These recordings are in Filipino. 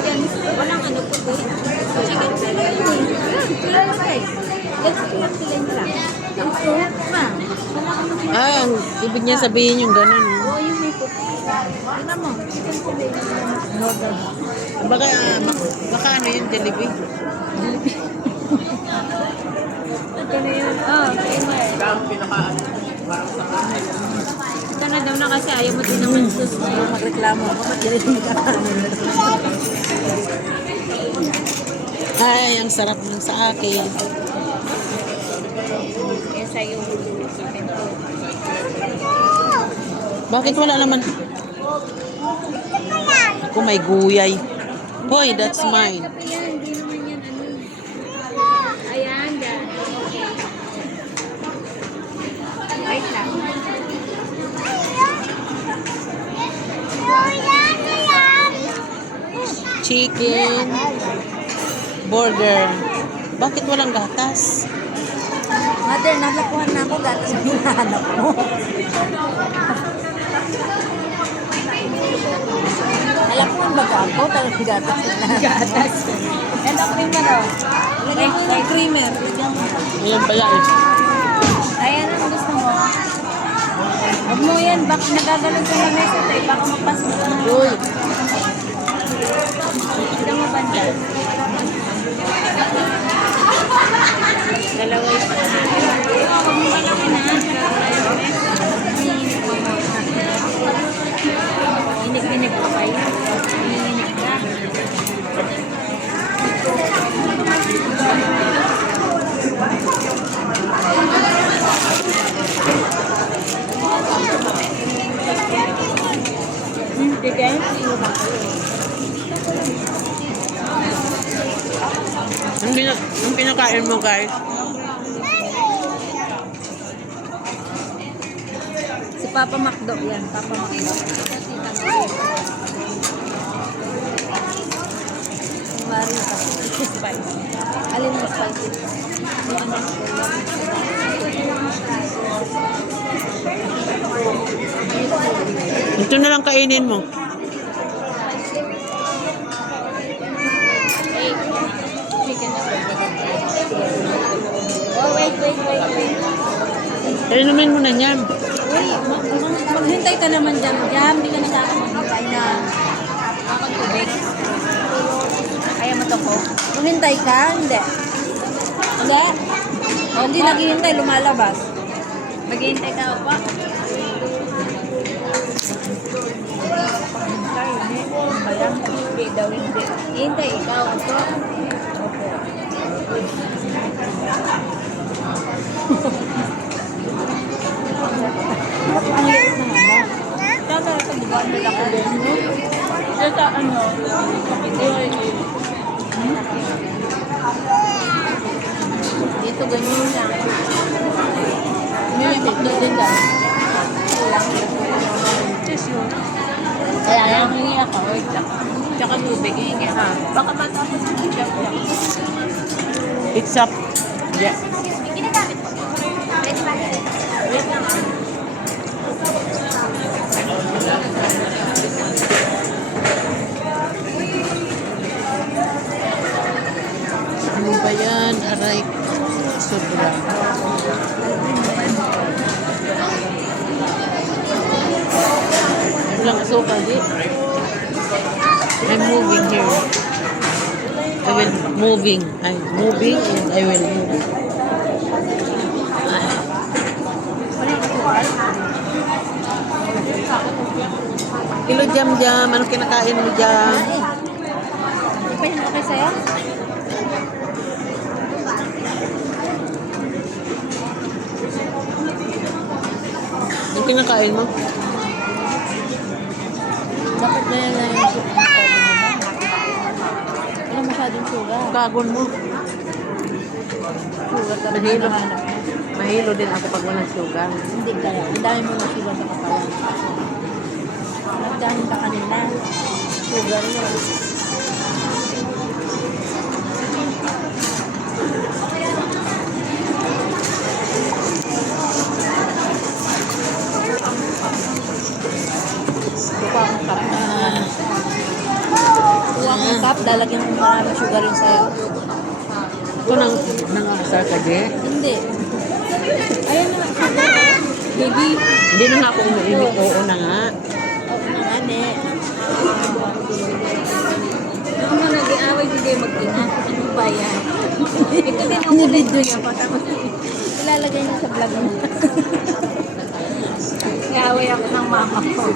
Yan, walang ano po din. Chicken fillet yun. Fillet fillet. Just chicken fillet lang. Ang soup pa. Ah, ang ibig niya sabihin yung gano'n. Oo, yung may puti. Tignan mo, chicken fillet. Baka, baka ano yun, Jollibee. Ito na yun. Oh, timer. Ito na daw na kasi ayaw mo din naman sus. Magreklamo ako, ba't ganito magkakaroon? Ay, ang sarap nun sa akin. Yan sa'yo. Chicken to. Bakit wala naman? Ako may guyay. Boy, that's mine. Kape yan, hindi naman yan ano. Ayan, dyan. Okay. Wait lang. Chicken. Burger. Bakit walang gatas? Mother, nalakuhan na ako, gatas ang hinahanap mo. Nalakuhan ba ko ako? Talagang gatas na. Gatas. Ito, creamer daw. Lagyan mo ng creamer. Ayan pala eh. Ayan ang gusto mo. Huwag mo yan, baka nagagalan sa lamesa tayo. Baka magpasok ka na. Uy. Ito mo banda. Dalawa yung panahin. Huwag mo kailangan na. Inig-inig ko kayo. Inig ka. Bigay? Ang pinakain mo, guys? Si Papa Macdo yan. Papa Macdo. Marita. Spicy. Alin ang spicy? Ito na lang kainin mo. Chicken na. Oh, wait. Inumin mo na yan. Uy, maghintay ka naman dyan. Hindi ka nakakamaghintay na makakagtubig. Kaya mo to ko? Maghintay ka? Hindi. Hindi. O, hindi naghihintay, lumalabas. Maghihintay ka pa. Hindi daw hindi. Hintay ikaw. Ito. Tama ito, buwan mo lang ako din. Ito ano? Dito ganyan lang. May makdo din lang. Kaya lang hingi ako. Wait lang. Tsaka tubig hingi ha. Baka matapos ang chef lang. It's up. Yeah. Ginagamit po. Ready ba? Wait lang. Ano ba yan? Aray. Sobra. Walang asukal, di? I'm moving here. I will moving. I'm moving and I will move. Kilo jam-jam. Anong kinakain mo jam? Hindi pa yun okay sa'yo? Anong kinakain mo? Dapat na yan lang yung wala masyadong sugar. Kagon mo. Sugar ka Mahilo. Mahilo din ako pag walang sugar. Hindi kaya. Ang dami mo ng sugar sa kapalan. Nagdahin ka kanina. Sugar yun. Sarap, lalagyan ko maraming sugar rin sa'yo. Ito nang-asar ka, Je? Hindi. Ayun na. Baby. Hindi na nga ako umiinit. Oo na nga. Oo na nga, ne. Ako na nag-iaway, hindi kayo magtina. Ano ba yan? Ito din ang Ni-video niya pa. Tapos ilalagay niya sa vlog mo. Nag-iaway ako ng mama ko.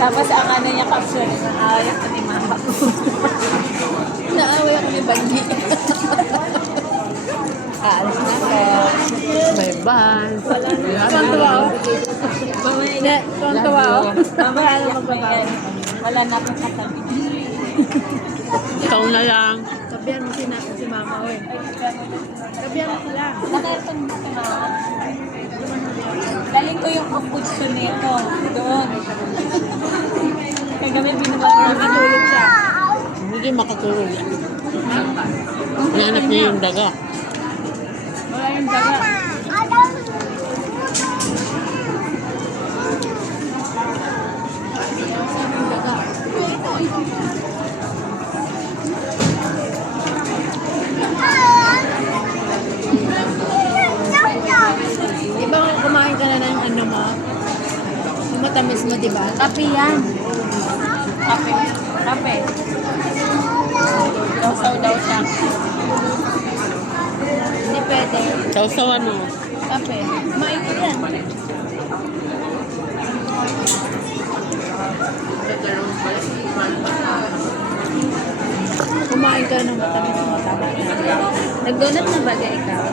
Tapos ang ano niya caption, nag-iaway ako ni mama ko. Naaway ako ni Bandi. Aalis na ako. Bye-bye. Tuwan-tuwa ako. Mamaya, Tuwan-tuwa ako. mamaya na magbabayan. Wala na akong katabi. Ikaw na lang. Sabihan mo si mama, oy. Sabihan mo sila. Nakaitan mo si mama. Laling ko yung kaputso nito. Doon. Kagabi binababa. Matulog siya. Hindi makatulog yan. Hinahanap niya yung daga. Wala yung daga. Di ba kumain ka na ng ano mo? Yung matamis mo, di ba? Kape yan. Kape. Kape. Daw daw siya. Hindi pwede. Sausawan mo. Kape. Kumain ko yan. Kumain ka ng matamis mo, tama na. Nag-donut na ba ikaw?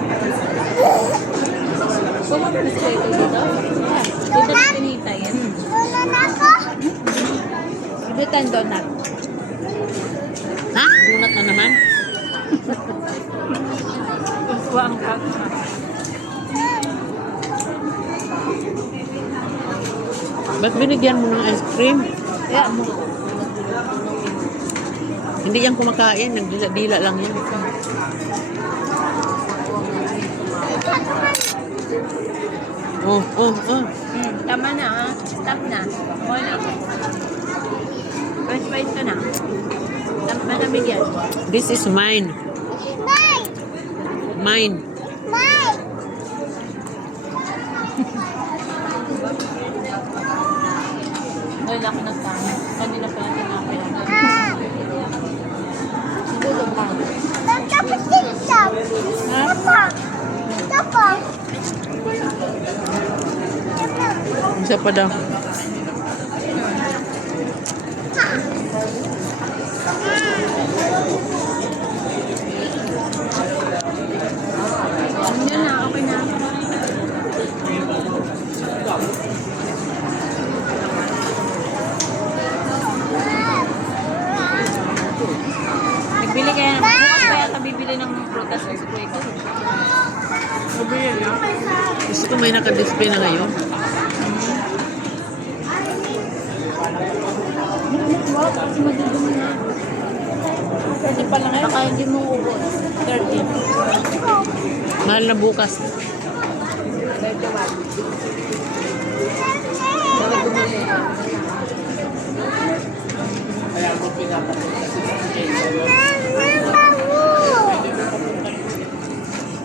Kumakas ko ito dito? Dito na pinita yan. Dito ang donut. Ha? Lunat na naman? Gusto ang kaka. Ba't binigyan mo ng ice cream? Yeah, mo. Hindi yan kumakain. Nagdila-dila lang yan. Oh, oh, oh. Tama na, ha? Stop na. Okay na. Fresh ka na. Malamig yan. This is mine. Mine. Ngayon ako nagtama. Kanina pala tinapay ako. Siguro pa. Isa pa daw. Yan na, okay na. Nagbili kaya ng bukas pa yata bibili ng prutas sa kuya ko. Gusto ko may naka-display na ngayon. Kasi magdudumi na. 30 pa lang ngayon. Baka hindi mo ubos. 30. Mahal na bukas. 31.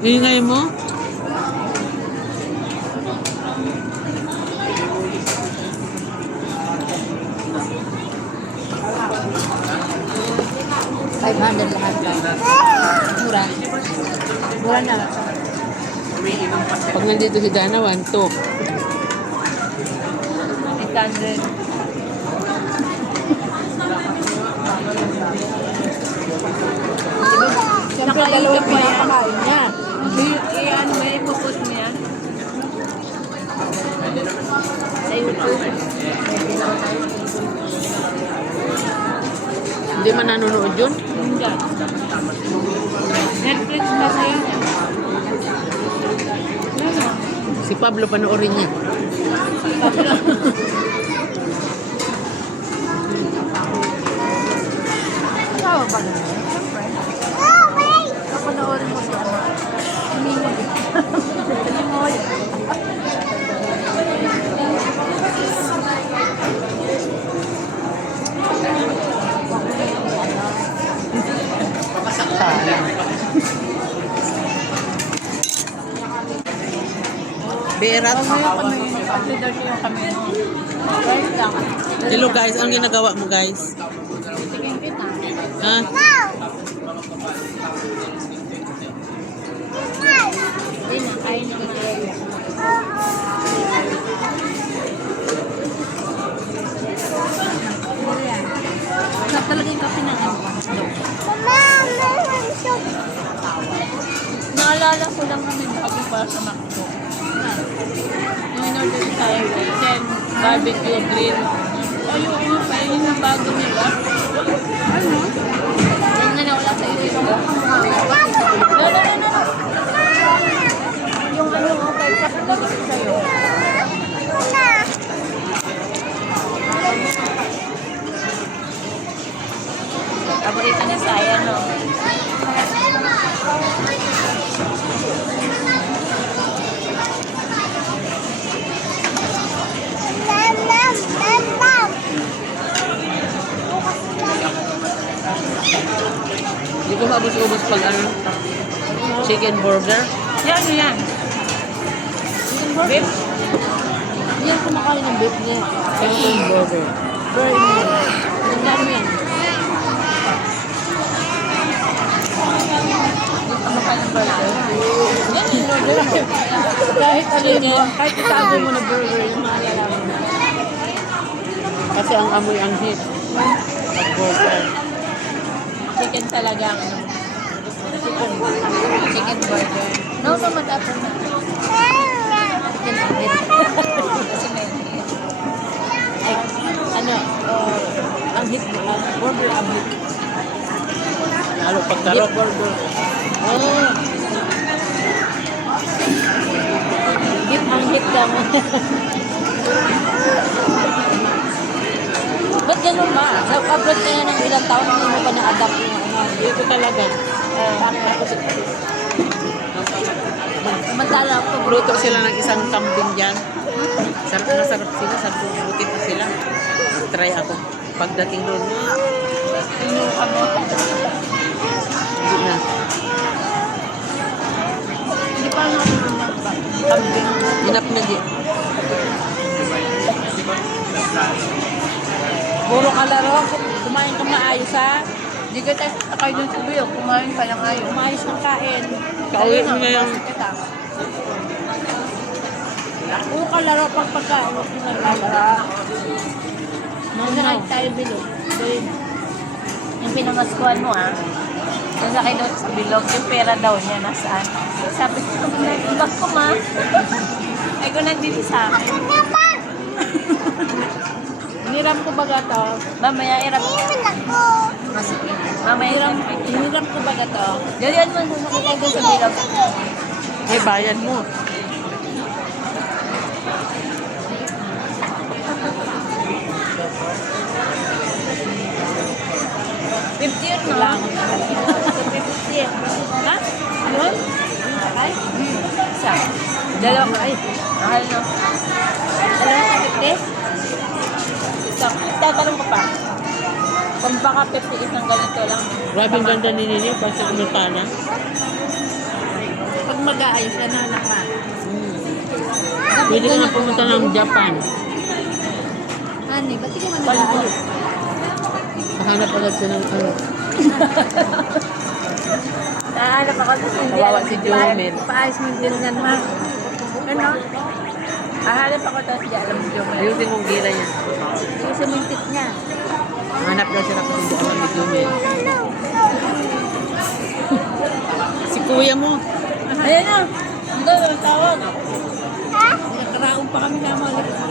Ingay mo? $500 lahat lang. Mura. Mura na. Pag nandito si Dana, 1, 2. 800. Siyempre, dalawang pinapakain niya. Ano ba yung puput niya? Sa YouTube. Hindi man nanonood yun? Hindi. Netflix kasi yun. Si Pablo panoorin niya. Tawa ba naman? Siyempre. Kapanoorin mo si Ama. Hindi mo. Hindi mo. Erat. Kami, consider siya yung kami. Rice lang. Hello guys, anong ginagawa mo guys? Tingin kita. Ha? Hindi na, kain ko na. Sarap talaga yung kape ng Naalala ko lang kami bago para sa McDo. Yung in-order tayo chicken, barbecue, grill. Ayun, yung painin ng bago nila. Ano? Yan na nawala sa isip ko. No. Yung ano, okay, kasi dito sa'yo. Paborito ni Saya, no? Hindi ko maubos-ubos pag ano, chicken burger. Yan. Beef? Hindi ako kumakain ng beef niya. Chicken burger. Very good. Ang dami yan. Ano ka ng burger? Yan yung order mo. Kahit ano mo, kahit itago mo na burger, yung maalala mo na. Kasi ang amoy ang hit. Pag burger. Chicken talaga ang ano. Chicken burger. No, matapon na. Chicken burger. Kasi may Ay, ano, ang hit mo, burger ang hit. Lalo Beef pagkarok. burger. Oh. Beef ang hit lang. Ba't ganun ba? Sa abroad ka na ng ilang taon, hindi mo pa na-adapt yung ano. Dito talaga. Samantala ako, Luto sila ng isang kambing dyan. Sarap na sarap sila. Sabi ko, butit na sila. Try ako. Pagdating doon, inuha mo. hindi na. Hindi pa natin kambing. Hinap na di. puro kalaro. Kumain ka maayos ha. Hindi ka tayo sakay dun sa bilog. Kumain ka lang ayaw. Umayos ng kain. Kauwi mo na yung Puro kalaro pag pagkain. Huwag mo naglalaro. Nakain tayo bilog. Yung pinamaskuhan mo ha. Yung sakay doon sa bilog, yung pera daw niya nasaan. Sabi ko, nag-ibag ko ma. Ay ko nandito sa akin. Hiniram ko baga to. Mamaya irap. Mamaya irap. Hiniram ko baga to. Ganyan mo, nakakay doon sa bilog. ay bayan mo. $50 yun, no? Lang. $50 yun. Ha? Yun? Yung sakay? Isa. Dalawa. Ay, mahal no? Dalawa sa 50? So, tatanong ko pa. Kung baka 50 isang ganito lang. Grabe ang ganda ni Nini. Basta kumulpa na. Pag mag-aayos, yan na anak ma. Pwede ka nga pumunta ng Japan. Honey, ba't di ka man nag-aayos? Kahanap agad siya ng ano. Nahanap ako sa hindi Kawawa alam si Jomel. Paayos mo yung ganyan ma. Ano? Hahanap ako tapos di alam si Jomel. Ayusin mong gira niya. Kasi mo yung tit niya. Hanap daw siya kasi hindi alam ni Jumel. Si kuya mo. Ayan na. Ang gano'n, tawag. Nakaraon pa kami na mga